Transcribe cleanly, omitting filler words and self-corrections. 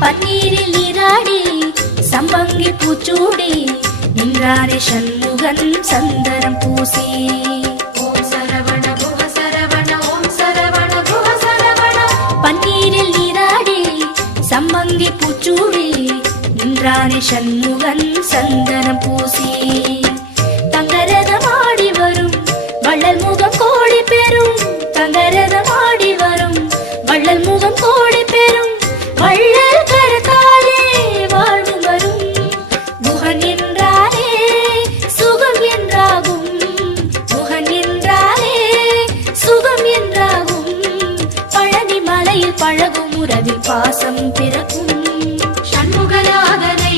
பன்னீரில் நீராடி சம்பங்கி பூச்சூடி நின்றானே சண்முகன் சந்தனம் பூசி. ஓம் சரவண குஹ சரவண ஓம் சரவண குஹ சரவண. பன்னீரில் நீராடி சம்பங்கி பூச்சூடி நின்றானே சண்முகன் சந்தனம் பூசி. தங்கரதமாடி வரும் வள்ளல் முகம் கோடி பெறும். தங்கரதமாடி வரும் வள்ளல் முகம் கோடி பெறும். வள்ளல் கரத்தாலே வாழ்வு வரும். முகன் என்றாலே சுகம் என்றாகும். முகன் என்றாலே சுகம் என்றாகும். பழனி மலையில் பழகும் உறவில் பாசம் பிறக்கும். சண்முகநாதனை